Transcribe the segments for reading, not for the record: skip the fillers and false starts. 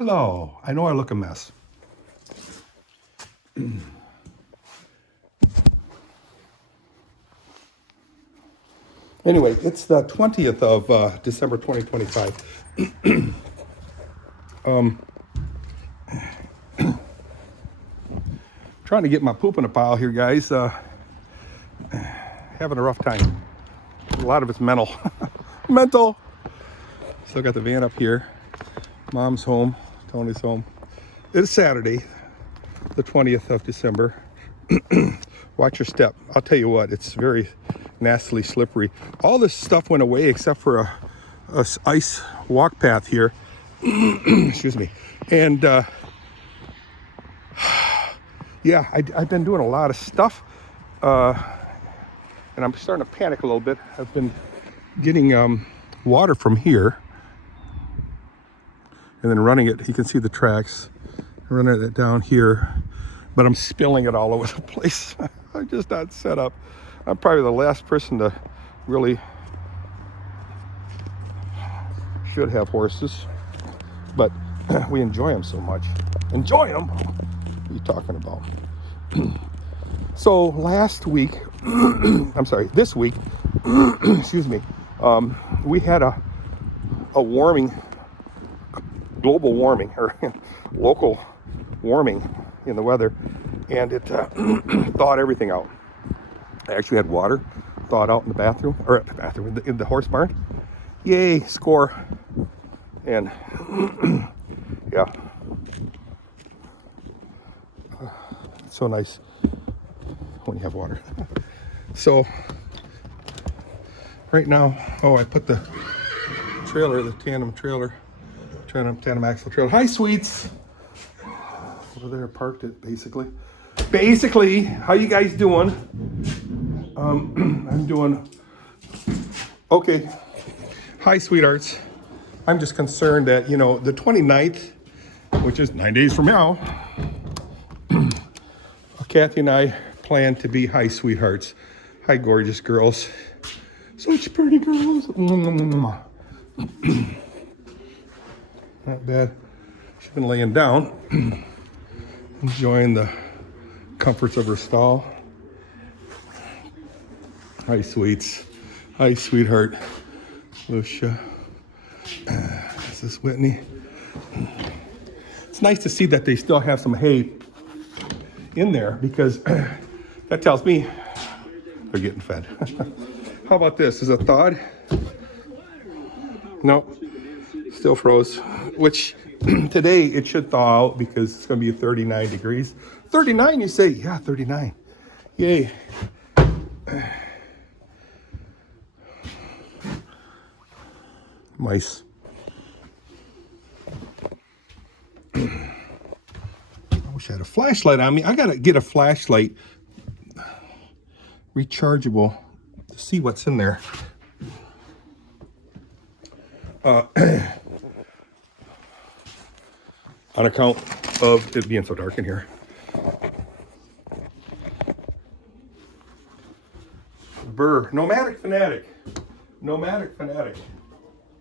Hello. I know I look a mess. Anyway, it's the 20th of December 2025. Trying to get my poop in a pile here, guys. Having a rough time. A lot of it's mental. Mental. Still got the van up here. Mom's home. Tony's home. It's Saturday, the 20th of December. Watch your step. I'll tell you what, it's very nastily slippery. All this stuff went away except for a ice walk path here. Excuse me. And yeah, I've been doing a lot of stuff, and I'm starting to panic a little bit. I've been getting water from here and then running it. You can see the tracks. Running it down here, but I'm spilling it all over the place. I'm just not set up. I'm probably the last person to really should have horses, but we enjoy them so much. Enjoy them? What are you talking about? So last week, I'm sorry, this week, excuse me, we had a warming, global warming, or local warming in the weather, and it thawed everything out. I actually had water thawed out in the bathroom, or at the bathroom, in the horse barn. Yay, score. And yeah, it's so nice when you have water. So right now, oh, I put the trailer, the tandem trailer, tandem axle trailer. Hi, sweets. Over there, parked it basically. Basically, how you guys doing? I'm doing okay. Hi, sweethearts. I'm just concerned that, you know, the 29th, which is 9 days from now, Kathy and I plan to be hi, sweethearts. Hi, gorgeous girls. Such pretty girls. Not bad. She's been laying down, enjoying the comforts of her stall. Hi, sweets. Hi, sweetheart. Lucia. This is Whitney. It's nice to see that they still have some hay in there, because that tells me they're getting fed. How about this? Is it thawed? No, still froze, which today it should thaw out because it's going to be 39 degrees. 39, you say? Yeah, 39. Yay. Mice. I wish I had a flashlight on me. I gotta get a flashlight, rechargeable, to see what's in there. On account of it being so dark in here. Burr, Nomatic Fanatic. Nomatic Fanatic.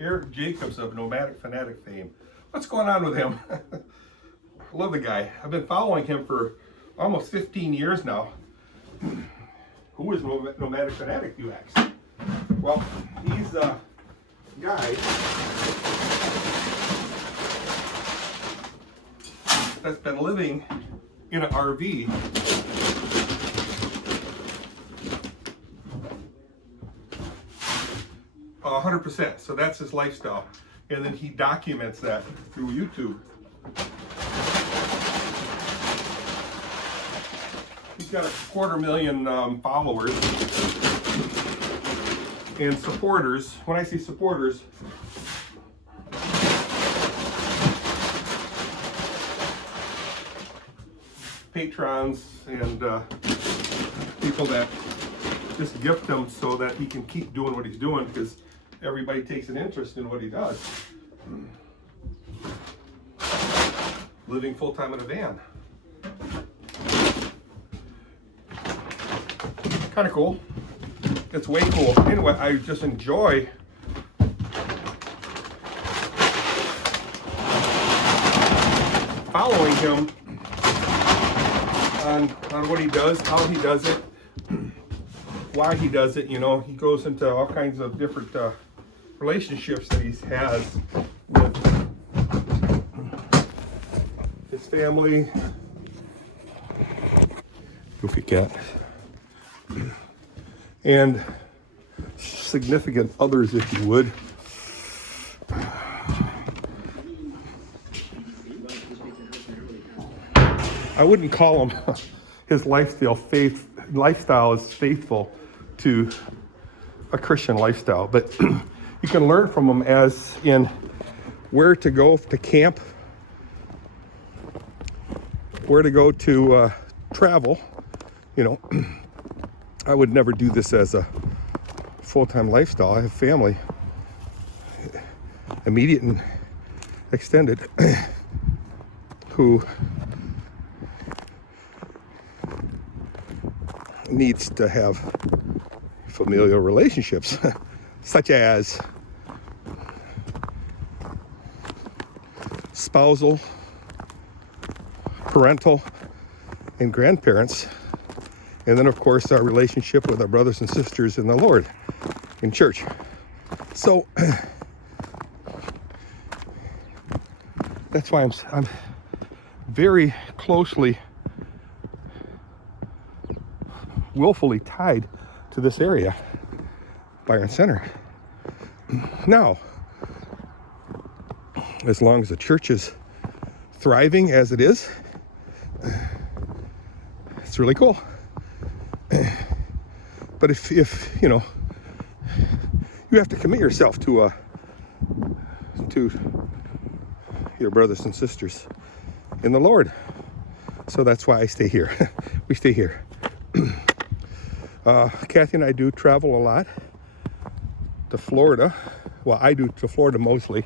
Eric Jacobs of Nomatic Fanatic fame. What's going on with him? Love the guy. I've been following him for almost 15 years now. Who is Nomatic Fanatic, you ask? Well, he's a guy that's been living in an RV a 100%. So that's his lifestyle. And then he documents that through YouTube. He's got 250,000 followers and supporters. When I say supporters, patrons and people that just gift him so that he can keep doing what he's doing, because everybody takes an interest in what he does. Living full-time in a van. Kind of cool. It's way cool. Anyway, I just enjoy following him on what he does, how he does it, why he does it. You know, he goes into all kinds of different relationships that he has with his family. Goofy cat. And significant others, if you would. I wouldn't call him his lifestyle is faithful to a Christian lifestyle, but you can learn from him as in where to go to camp, where to go to travel. You know, I would never do this as a full-time lifestyle. I have family, immediate and extended, who needs to have familial relationships, such as spousal, parental, and grandparents. And then, of course, our relationship with our brothers and sisters in the Lord in church. So that's why I'm very closely, willfully tied to this area, Byron Center. Now, as long as the church is thriving as it is, it's really cool. But if you know, you have to commit yourself to your brothers and sisters in the Lord. So that's why I stay here. We stay here. Kathy and I do travel a lot to Florida. Well, I do to Florida mostly,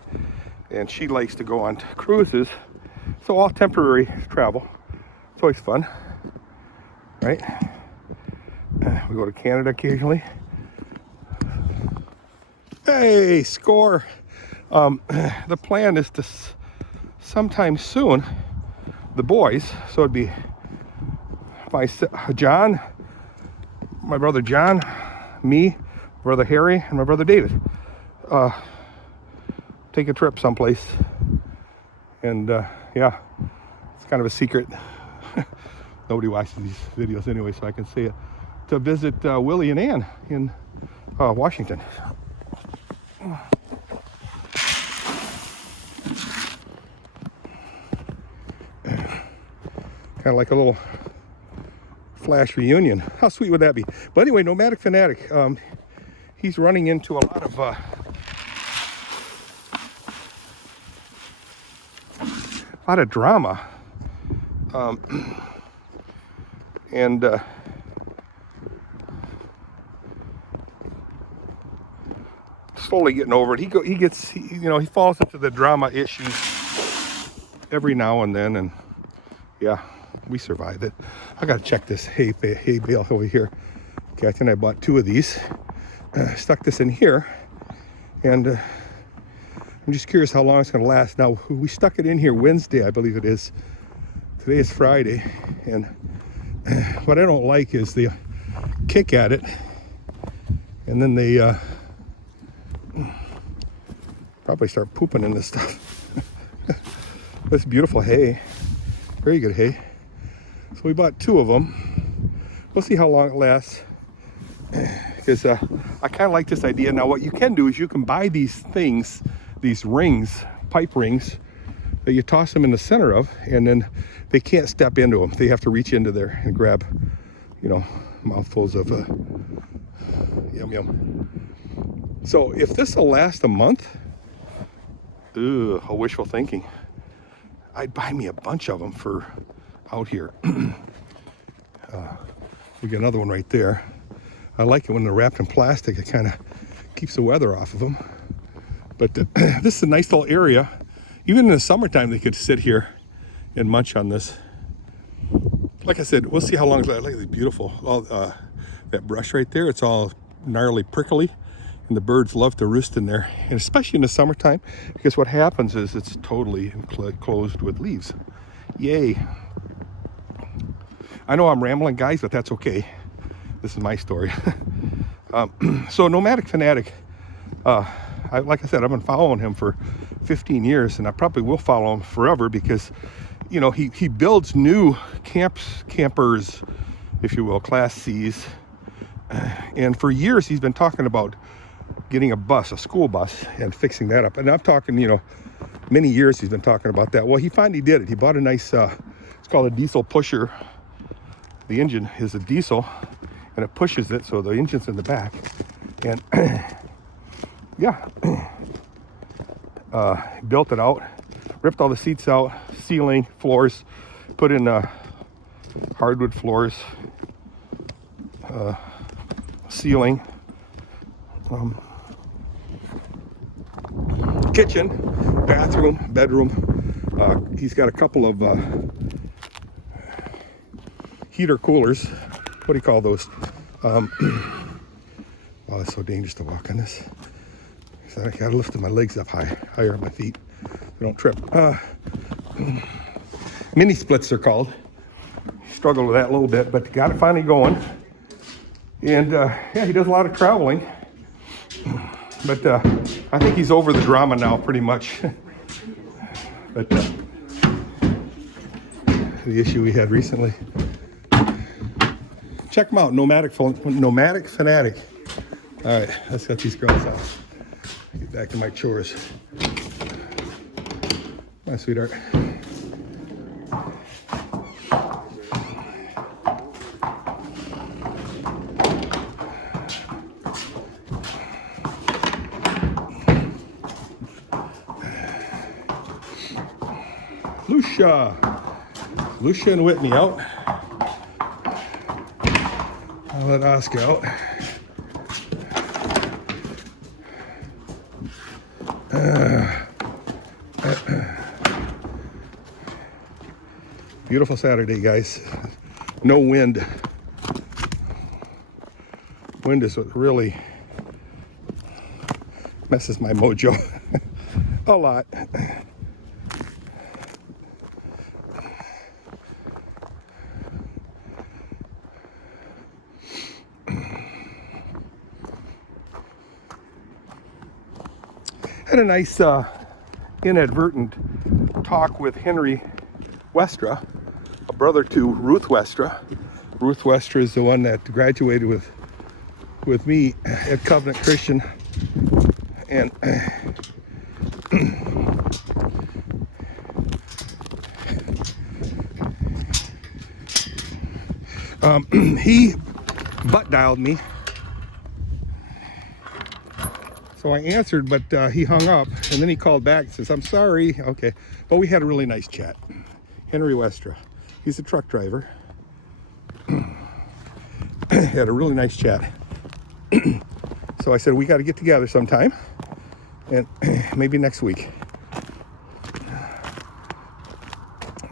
and she likes to go on cruises. So all temporary travel. It's always fun, right? We go to Canada occasionally. Hey, score! The plan is to sometime soon, the boys, so it'd be John, my brother John, me, brother Harry, and my brother David, take a trip someplace. And yeah, it's kind of a secret. Nobody watches these videos anyway, so I can say it. To visit Willie and Ann in Washington. Kind of like a little flash reunion. How sweet would that be? But anyway, Nomatic Fanatic, he's running into a lot of drama, and slowly getting over it. He falls into the drama issues every now and then, and yeah, we survive it. I gotta check this hay bale over here. Kathy and I bought 2 of these, stuck this in here, and I'm just curious how long it's gonna last. Now, we stuck it in here Wednesday, I believe it is. Today is Friday, and what I don't like is the kick at it, and then they probably start pooping in this stuff. That's beautiful hay, very good hay. So we bought 2 of them. We'll see how long it lasts, because I kind of like this idea. Now, what you can do is you can buy these things, these rings, pipe rings, that you toss them in the center of, and then they can't step into them. They have to reach into there and grab, you know, mouthfuls of yum yum. So if this will last a month, wishful thinking, I'd buy me a bunch of them for out here. We got another one right there. I like it when they're wrapped in plastic. It kind of keeps the weather off of them. But this is a nice little area. Even in the summertime, they could sit here and munch on this. Like I said, we'll see how long it's like. Look at this beautiful, all that brush right there. It's all gnarly, prickly, and the birds love to roost in there. And especially in the summertime, because what happens is it's totally enclosed with leaves. Yay. I know I'm rambling, guys, but that's okay. This is my story. So Nomatic Fanatic, like I said, I've been following him for 15 years, and I probably will follow him forever because, you know, he builds new campers, if you will, Class C's. And for years, he's been talking about getting a school bus, and fixing that up. And I'm talking, you know, many years he's been talking about that. Well, he finally did it. He bought a nice, it's called a diesel pusher. The engine is a diesel, and it pushes it, so the engine's in the back. And yeah, built it out, ripped all the seats out, ceiling, floors, put in hardwood floors, ceiling, kitchen, bathroom, bedroom. He's got a couple of heater coolers. What do you call those? Oh, it's so dangerous to walk on this. So I gotta lift my legs up higher on my feet. They don't trip. Mini splits they're called. Struggled with that a little bit, but got it finally going. And yeah, he does a lot of traveling. But I think he's over the drama now, pretty much. But the issue we had recently. Check them out, Nomatic Fanatic. All right, let's get these girls out. Get back to my chores. Hi, sweetheart. Lucia and Whitney out. I'll let Oscar out. Beautiful Saturday, guys. No wind. Wind is what really messes my mojo a lot. Had a nice inadvertent talk with Henry Westra, a brother to Ruth Westra. Ruth Westra is the one that graduated with me at Covenant Christian, and he butt dialed me. So I answered, but he hung up, and then he called back and says, I'm sorry. Okay. But we had a really nice chat. Henry Westra. He's a truck driver. Had a really nice chat. So I said, we got to get together sometime, and maybe next week.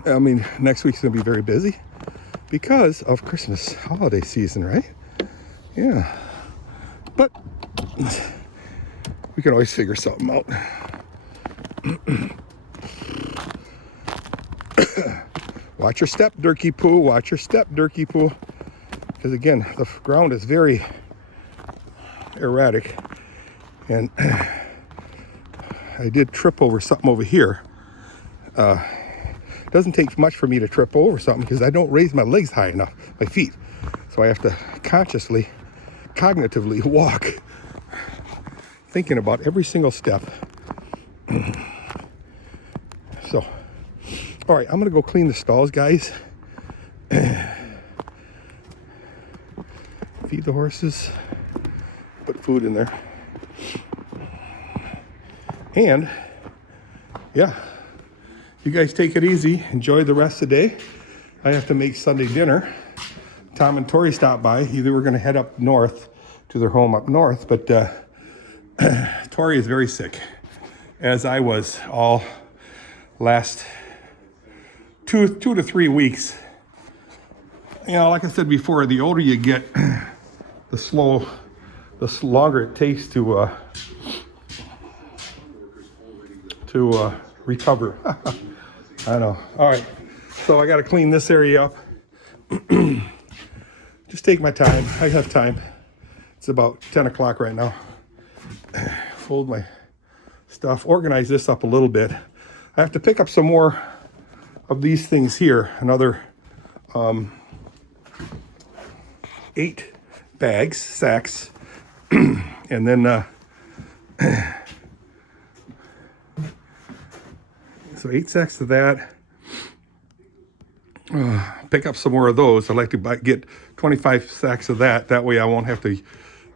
I mean, next week's going to be very busy because of Christmas holiday season, right? Yeah. But we can always figure something out. Watch your step, Dirky Poo. Watch your step, Dirky Poo. Because again, the ground is very erratic. And I did trip over something over here. It doesn't take much for me to trip over something because I don't raise my legs high enough, my feet. So I have to consciously, cognitively walk, thinking about every single step. So, all right, I'm gonna go clean the stalls, guys. Feed the horses, put food in there. And yeah, you guys take it easy. Enjoy the rest of the day. I have to make Sunday dinner. Tom and Tori stopped by. Either we're gonna head up north to their home up north, but Tori is very sick, as I was all last two to 3 weeks. You know, like I said before, the older you get, the longer it takes to recover. I know. All right. So I got to clean this area up. Just take my time. I have time. It's about 10 o'clock right now. Fold my stuff, organize this up a little bit. I have to pick up some more of these things here. Another 8 bags, sacks. And then, so 8 sacks of that. Pick up some more of those. I'd like to get 25 sacks of that. That way I won't have to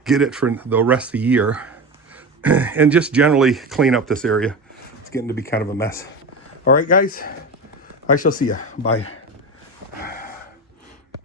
get it for the rest of the year. And just generally clean up this area. It's getting to be kind of a mess. All right, guys, I shall see you. Bye.